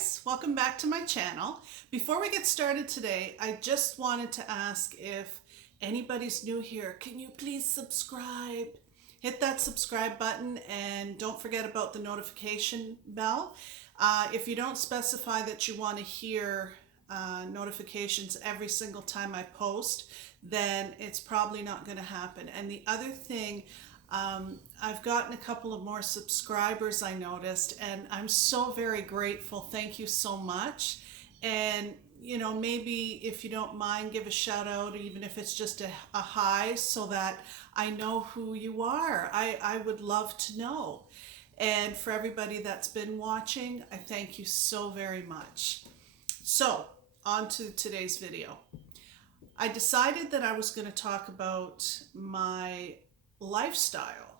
guys, welcome back to my channel. Before we get started today, I just wanted to ask if anybody's new here, can you please subscribe? Hit that subscribe button and don't forget about the notification bell. If you don't specify that you want to hear notifications every single time I post, then it's probably not going to happen. And the other thing, I've gotten a couple of more subscribers, I noticed, and I'm so very grateful. Thank you so much. And maybe if you don't mind, give a shout out, even if it's just a hi, so that I know who you are. I would love to know. And for everybody that's been watching, I thank you so very much. So, on to today's video. I decided that I was going to talk about my lifestyle.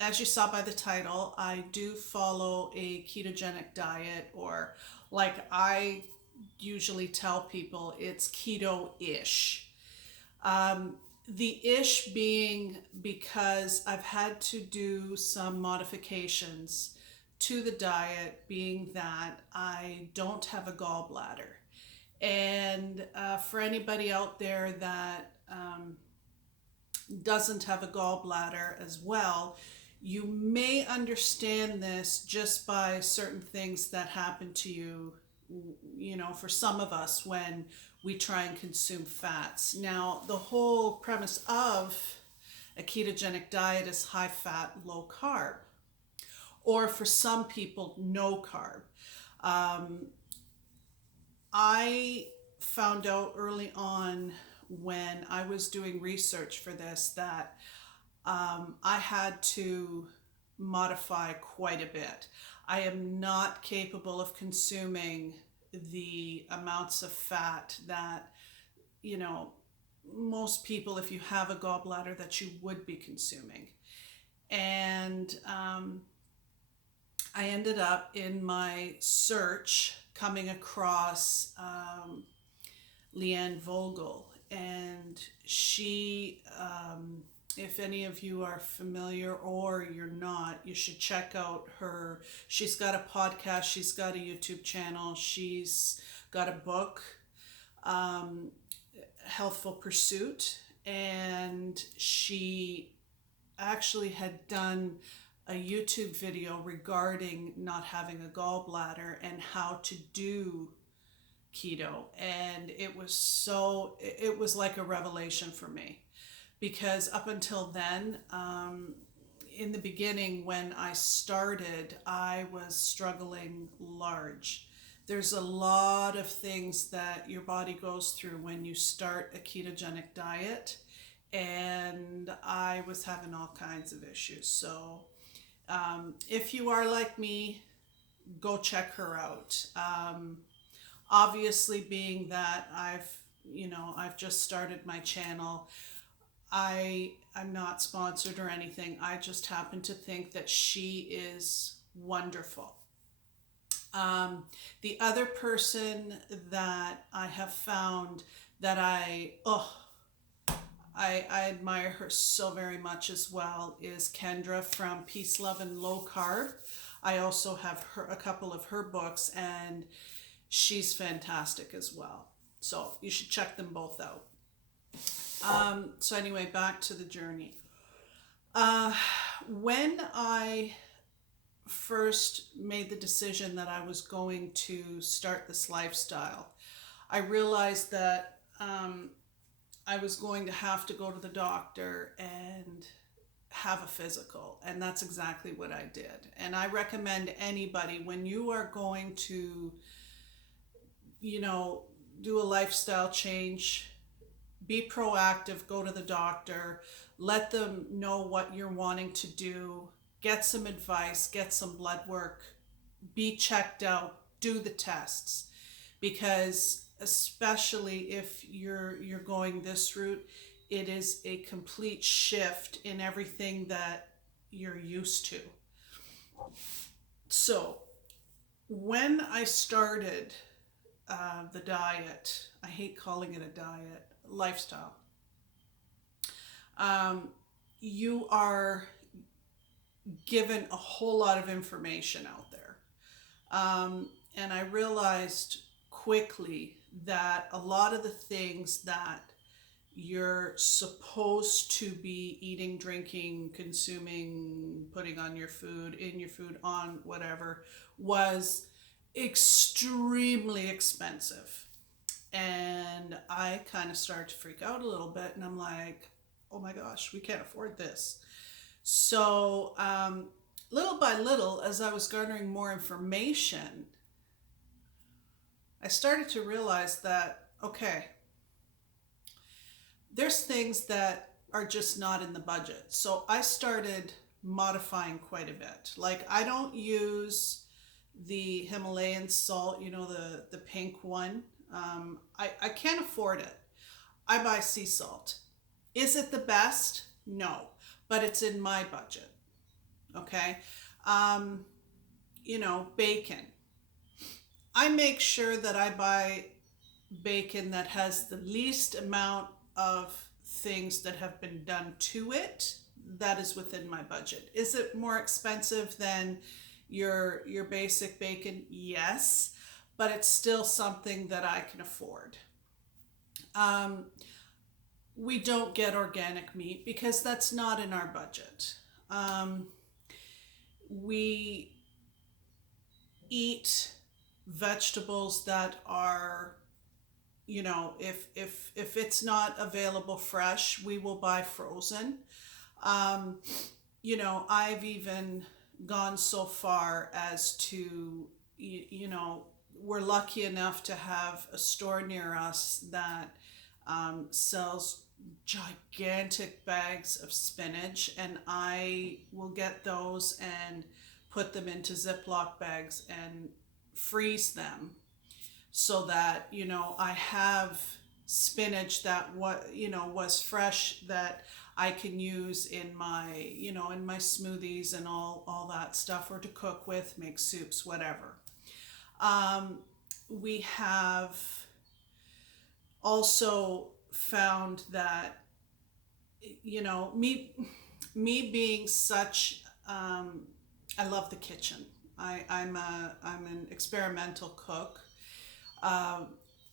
As you saw by the title, I do follow a ketogenic diet, or like I usually tell people, it's keto-ish. The ish being because I've had to do some modifications to the diet, being that I don't have a gallbladder. And for anybody out there that doesn't have a gallbladder as well, you may understand this just by certain things that happen to you, for some of us when we try and consume fats. Now, the whole premise of a ketogenic diet is high fat, low carb, or for some people, no carb. I found out early on when I was doing research for this that I had to modify quite a bit. I am not capable of consuming the amounts of fat that, most people, if you have a gallbladder, that you would be consuming. And I ended up in my search coming across Leanne Vogel, and she, if any of you are familiar or you're not, you should check out her. She's got a podcast, she's got a YouTube channel, she's got a book, Healthful Pursuit, and she actually had done a YouTube video regarding not having a gallbladder and how to do keto. And it was like a revelation for me, because up until then, in the beginning when I started, I was struggling large. There's a lot of things that your body goes through when you start a ketogenic diet, and I was having all kinds of issues. So if you are like me, go check her out. Obviously, being that I've just started my channel, I'm not sponsored or anything. I just happen to think that she is wonderful. The other person that I have found that I admire her so very much as well is Kendra from Peace, Love, and Low Carb. I also have a couple of her books, and she's fantastic as well. So you should check them both out. So anyway, back to the journey. When I first made the decision that I was going to start this lifestyle, I realized that I was going to have to go to the doctor and have a physical, and that's exactly what I did. And I recommend anybody, when you are going to do a lifestyle change, be proactive, go to the doctor, let them know what you're wanting to do, get some advice, get some blood work, be checked out, do the tests. Because especially if you're going this route, it is a complete shift in everything that you're used to. So when I started the diet, I hate calling it a diet, lifestyle, you are given a whole lot of information out there. And I realized quickly that a lot of the things that you're supposed to be eating, drinking, consuming, putting on your food, in your food, on whatever, was extremely expensive. And I kind of started to freak out a little bit, and I'm like, oh my gosh, we can't afford this. So, little by little, as I was garnering more information, I started to realize that, okay, there's things that are just not in the budget. So I started modifying quite a bit. Like, I don't use the Himalayan salt, the pink one. I can't afford it. I buy sea salt. Is it the best? No, but it's in my budget. Okay. Um, Bacon. I make sure that I buy bacon that has the least amount of things that have been done to it. That is within my budget. Is it more expensive than your basic bacon? Yes, but it's still something that I can afford. Um, we don't get organic meat because that's not in our budget. Um, we eat vegetables that are, if it's not available fresh, we will buy frozen. um, I've even gone so far as to, we're lucky enough to have a store near us that sells gigantic bags of spinach, and I will get those and put them into Ziploc bags and freeze them so that I have spinach that was fresh, that I can use in my in my smoothies and all that stuff, or to cook with, make soups, whatever. We have also found that me being such, I love the kitchen. I'm an experimental cook.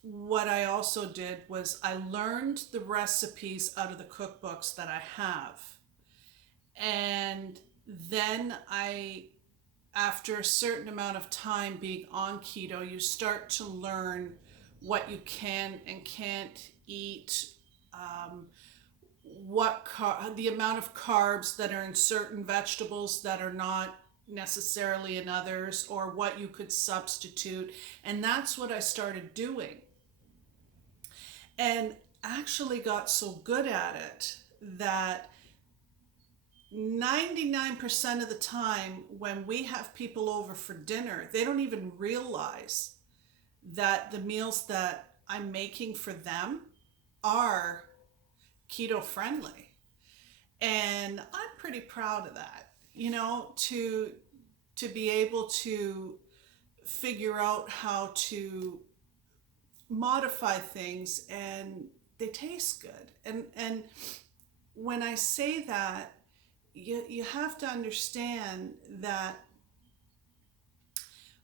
What I also did was I learned the recipes out of the cookbooks that I have. And then after a certain amount of time being on keto, you start to learn what you can and can't eat, the amount of carbs that are in certain vegetables that are not necessarily in others, or what you could substitute. And that's what I started doing, and actually got so good at it that 99% of the time when we have people over for dinner, they don't even realize that the meals that I'm making for them are keto friendly. And I'm pretty proud of that, to be able to figure out how to modify things, and they taste good. And when I say that, you have to understand that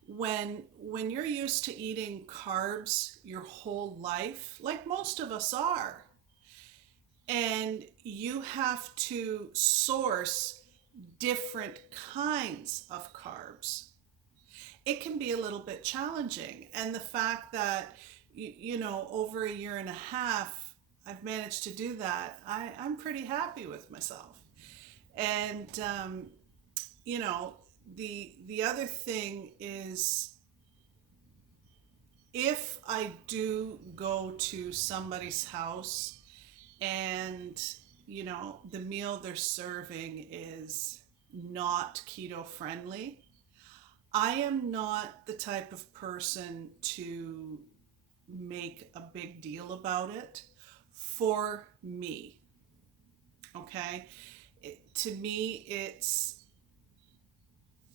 when you're used to eating carbs your whole life, like most of us are, and you have to source different kinds of carbs, it can be a little bit challenging. And the fact that over a year and a half I've managed to do that, I'm pretty happy with myself. And the other thing is, if I do go to somebody's house and the meal they're serving is not keto friendly, I am not the type of person to make a big deal about it. For me, okay, to me,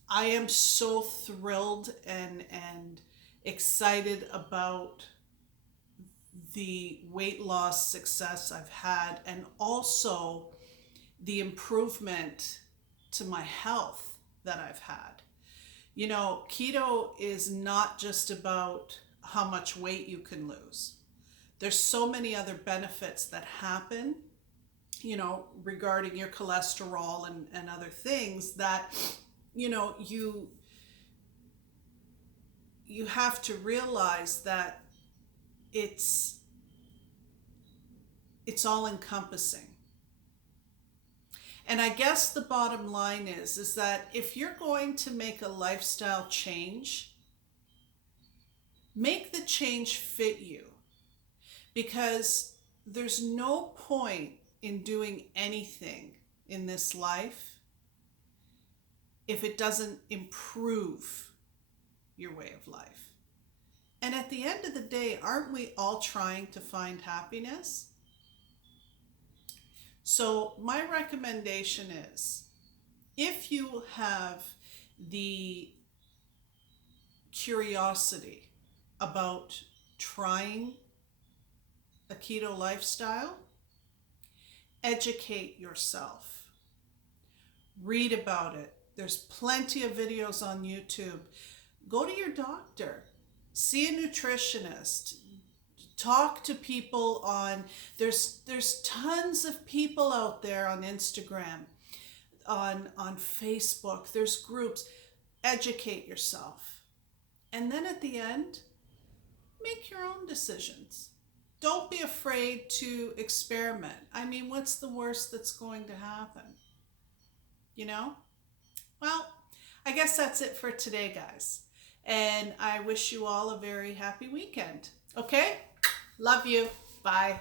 I am so thrilled and excited about the weight loss success I've had, and also the improvement to my health that I've had. You know, keto is not just about how much weight you can lose. There's so many other benefits that happen, you know, regarding your cholesterol and other things that, you know, you have to realize that it's it's all encompassing. And I guess the bottom line is that if you're going to make a lifestyle change, make the change fit you, because there's no point in doing anything in this life if it doesn't improve your way of life. And at the end of the day, aren't we all trying to find happiness? So my recommendation is, if you have the curiosity about trying a keto lifestyle, educate yourself. Read about it. There's plenty of videos on YouTube. Go to your doctor. See a nutritionist. Talk to people there's tons of people out there on Instagram, on Facebook. There's groups. Educate yourself. And then at the end, make your own decisions. Don't be afraid to experiment. I mean, what's the worst that's going to happen? You know? Well, I guess that's it for today, guys. And I wish you all a very happy weekend. Okay? Love you. Bye.